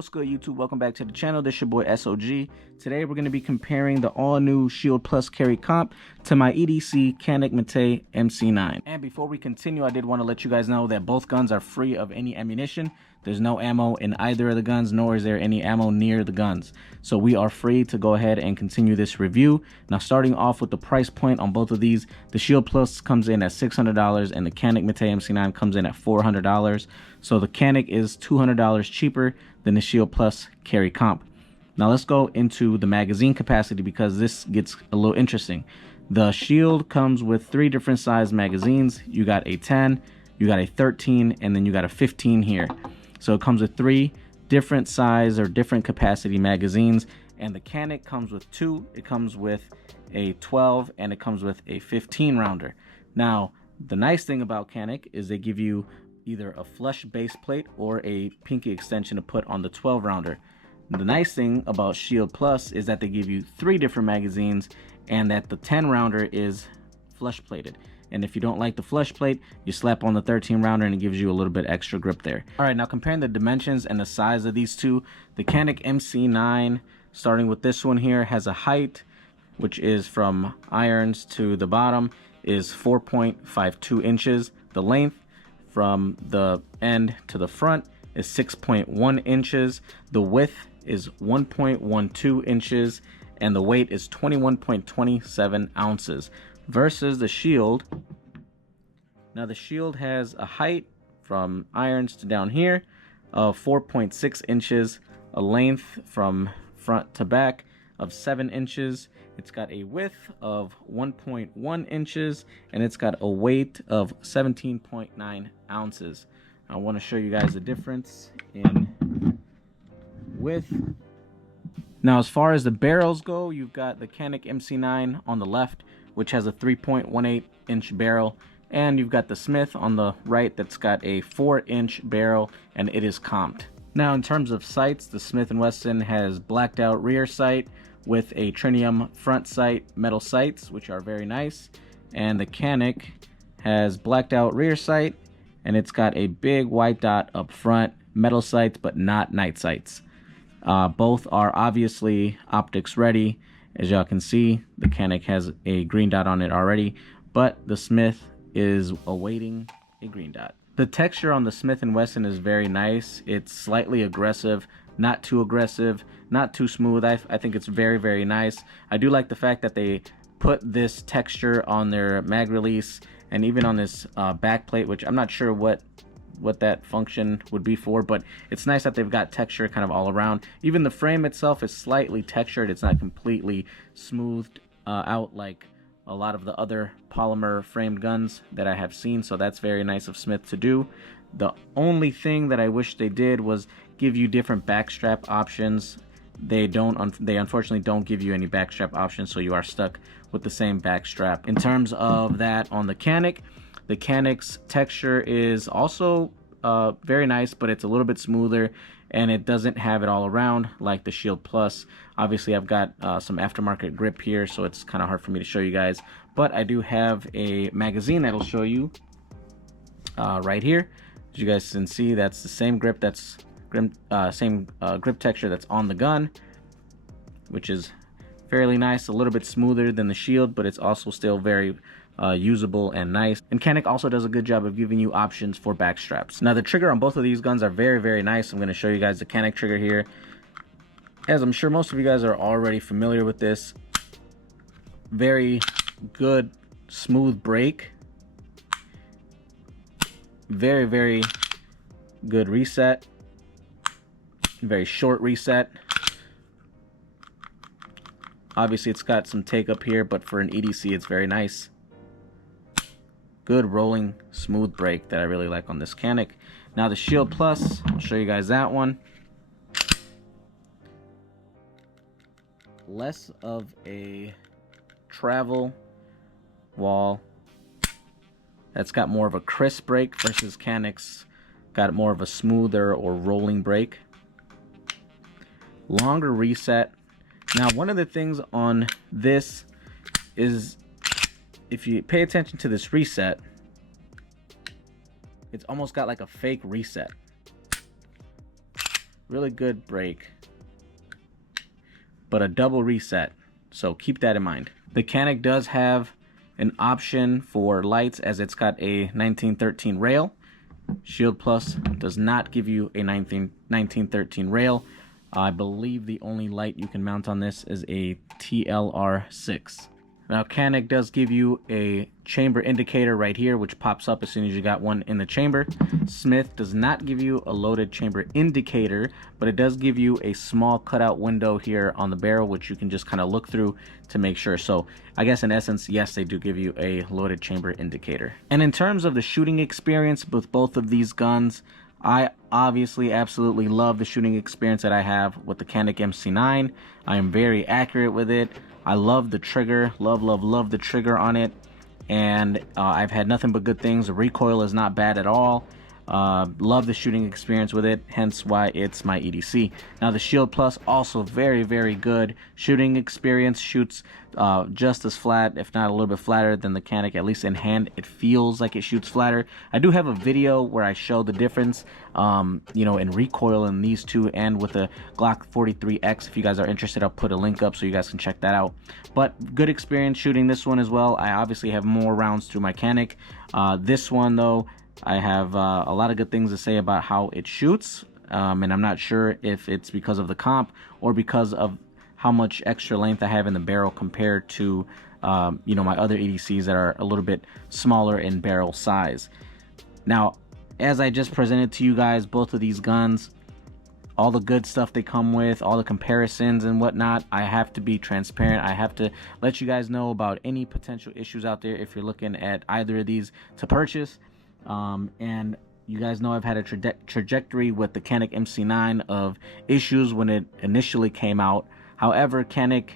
What's good, YouTube? Welcome back to the channel. This is your boy S.O.G. Today we're going to be comparing the all-new Shield Plus carry comp to my EDC Canik MC9. And before we continue, I did want to let you guys know that both guns are free of any ammunition. There's no ammo in either of the guns, nor is there any ammo near the guns. So we are free to go ahead and continue this review. Now, starting off with the price point on both of these, the Shield Plus comes in at $600 and the Canik MC9 comes in at $400. So the Canik is $200 cheaper than the Shield Plus carry comp. Now let's go into the magazine capacity because this gets a little interesting. The Shield comes with 3 different size magazines. You got a 10, you got a 13, and then you got a 15 here. So it comes with 3 different size or different capacity magazines, and the Canik comes with 2. It comes with a 12 and it comes with a 15 rounder. Now the nice thing about Canik is they give you either a flush base plate or a pinky extension to put on the 12 rounder. The nice thing about Shield Plus is that they give you 3 different magazines and that the 10 rounder is flush plated. And if you don't like the flush plate, you slap on the 13 rounder and it gives you a little bit extra grip there. All right, now comparing the dimensions and the size of these two, the Canik MC9, starting with this one here, has a height, which is from irons to the bottom, is 4.52 inches. The length from the end to the front is 6.1 inches. The width is 1.12 inches. And the weight is 21.27 ounces. Versus the Shield. Now the Shield has a height from irons to down here of 4.6 inches, a length from front to back of 7 inches. It's got a width of 1.1 inches and it's got a weight of 17.9 ounces. I want to show you guys the difference in width. Now, as far as the barrels go, you've got the Canik MC9 on the left, which has a 3.18 inch barrel, and you've got the Smith on the right that's got a 4-inch barrel, and it is comped. Now, in terms of sights, the Smith & Wesson has blacked out rear sight with a trinium front sight metal sights, which are very nice, and the Canik has blacked out rear sight, and it's got a big white dot up front, metal sights, but not night sights. Both are obviously optics ready. As y'all can see, the Canik has a green dot on it already, but the Smith is awaiting a green dot. The texture on the Smith & Wesson is very nice. It's slightly aggressive, not too aggressive, not too smooth. I think it's very, very nice. I do like the fact that they put this texture on their mag release and even on this back plate, which I'm not sure what that function would be for, but it's nice that they've got texture kind of all around. Even the frame itself is slightly textured. It's not completely smoothed out like a lot of the other polymer framed guns that I have seen, so that's very nice of Smith to do. The only thing that I wish they did was give you different backstrap options. They unfortunately don't give you any backstrap options, so you are stuck with the same backstrap. In terms of that on the Canik, the Canik's texture is also very nice, but it's a little bit smoother and it doesn't have it all around like the Shield Plus. Obviously, I've got some aftermarket grip here, so it's kind of hard for me to show you guys. But I do have a magazine that'll show you right here. As you guys can see, that's the same grip, that's same grip texture that's on the gun, which is fairly nice, a little bit smoother than the Shield, but it's also still very usable and nice. And Canik also does a good job of giving you options for back straps. Now the trigger on both of these guns are very, very nice. I'm going to show you guys the Canik trigger here. As I'm sure most of you guys are already familiar with this, very good smooth break, very, very good reset, very short reset. Obviously it's got some take up here, but for an EDC it's very nice. Good rolling smooth break that I really like on this Canik. Now the Shield Plus, I'll show you guys that one. Less of a travel wall. That's got more of a crisp break versus Canik's got more of a smoother or rolling break. Longer reset. Now one of the things on this is, if you pay attention to this reset, it's almost got like a fake reset. really good break, but a double reset. So keep that in mind. The Canik does have an option for lights, as it's got a 1913 rail. Shield Plus does not give you a 1913 rail. I believe the only light you can mount on this is a TLR6. Now Canik does give you a chamber indicator right here, which pops up as soon as you got one in the chamber. Smith does not give you a loaded chamber indicator, but it does give you a small cutout window here on the barrel, which you can just kind of look through to make sure. So I guess in essence, yes, they do give you a loaded chamber indicator. And in terms of the shooting experience with both of these guns, I obviously absolutely love the shooting experience that I have with the Canik MC9. I am very accurate with it. I love the trigger, love the trigger on it, and I've had nothing but good things. The recoil is not bad at all. Love the shooting experience with it, hence why it's my EDC. Now the Shield Plus, also very, very good shooting experience. Shoots just as flat, if not a little bit flatter than the Canik. At least in hand, it feels like it shoots flatter. I do have a video where I show the difference, you know, in recoil in these two and with the Glock 43X. If you guys are interested, I'll put a link up so you guys can check that out. But good experience shooting this one as well. I obviously have more rounds through my Canik. This one though, I have a lot of good things to say about how it shoots, and I'm not sure if it's because of the comp or because of how much extra length I have in the barrel compared to you know, my other EDCs that are a little bit smaller in barrel size. Now, as I just presented to you guys, both of these guns, all the good stuff they come with, all the comparisons and whatnot, I have to be transparent. I have to let you guys know about any potential issues out there if you're looking at either of these to purchase. And you guys know I've had a trajectory with the Canik MC9 of issues when it initially came out. However, Canik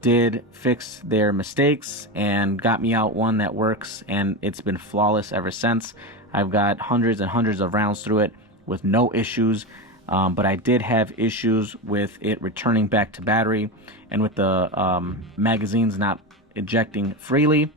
did fix their mistakes and got me out one that works, and it's been flawless ever since. I've got hundreds and hundreds of rounds through it with no issues, but I did have issues with it returning back to battery and with the magazines not ejecting freely.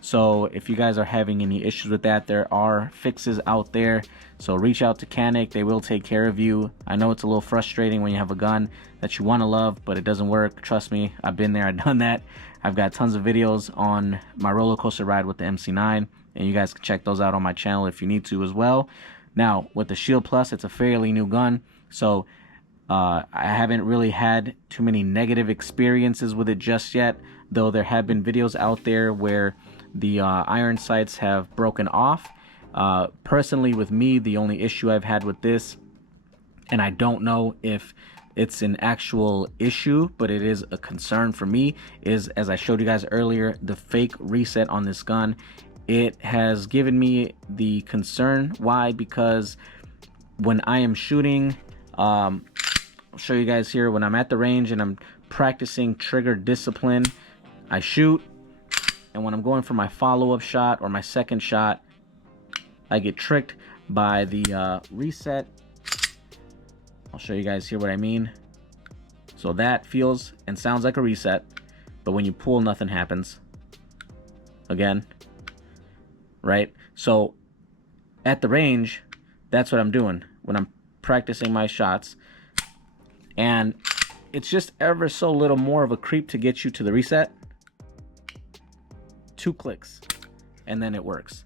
So if you guys are having any issues with that, there are fixes out there. So reach out to Canik. They will take care of you. I know it's a little frustrating when you have a gun that you want to love, but it doesn't work. Trust me, I've been there, I've done that. I've got tons of videos on my roller coaster ride with the MC9, and you guys can check those out on my channel if you need to as well. Now, with the Shield Plus, it's a fairly new gun, so I haven't really had too many negative experiences with it just yet, though there have been videos out there where the iron sights have broken off. Personally, with me, the only issue I've had with this, and I don't know if it's an actual issue, but it is a concern for me, is, as I showed you guys earlier, the fake reset on this gun. It has given me the concern. Why? Because when I am shooting, I'll show you guys here, when I'm at the range and I'm practicing trigger discipline, I shoot, and when I'm going for my follow-up shot or my second shot, I get tricked by the reset. I'll show you guys here what I mean. So that feels and sounds like a reset, but when you pull, nothing happens. Again, right? So at the range, that's what I'm doing when I'm practicing my shots, and it's just ever so little more of a creep to get you to the reset. 2 clicks and then it works,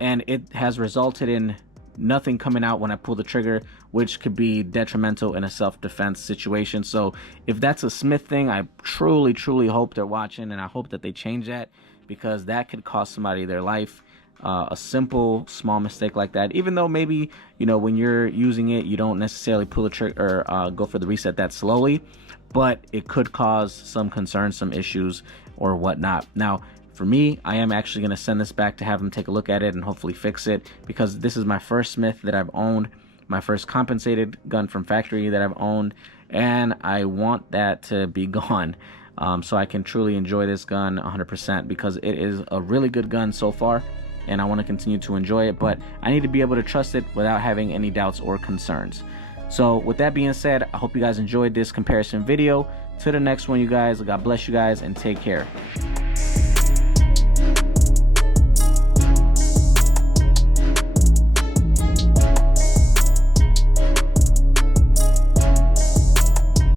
and it has resulted in nothing coming out when I pull the trigger, which could be detrimental in a self-defense situation. So if that's a Smith thing, I truly hope they're watching, and I hope that they change that, because that could cost somebody their life. A simple small mistake like that, even though maybe, you know, when you're using it, you don't necessarily pull the trigger or go for the reset that slowly, but it could cause some concern, some issues or whatnot. Now for me, I am actually going to send this back to have them take a look at it and hopefully fix it, because this is my first Smith that I've owned, my first compensated gun from factory that I've owned, and I want that to be gone, so I can truly enjoy this gun 100%, because it is a really good gun so far, and I want to continue to enjoy it, but I need to be able to trust it without having any doubts or concerns. So with that being said, I hope you guys enjoyed this comparison video. To the next one, you guys, God bless you guys, and take care.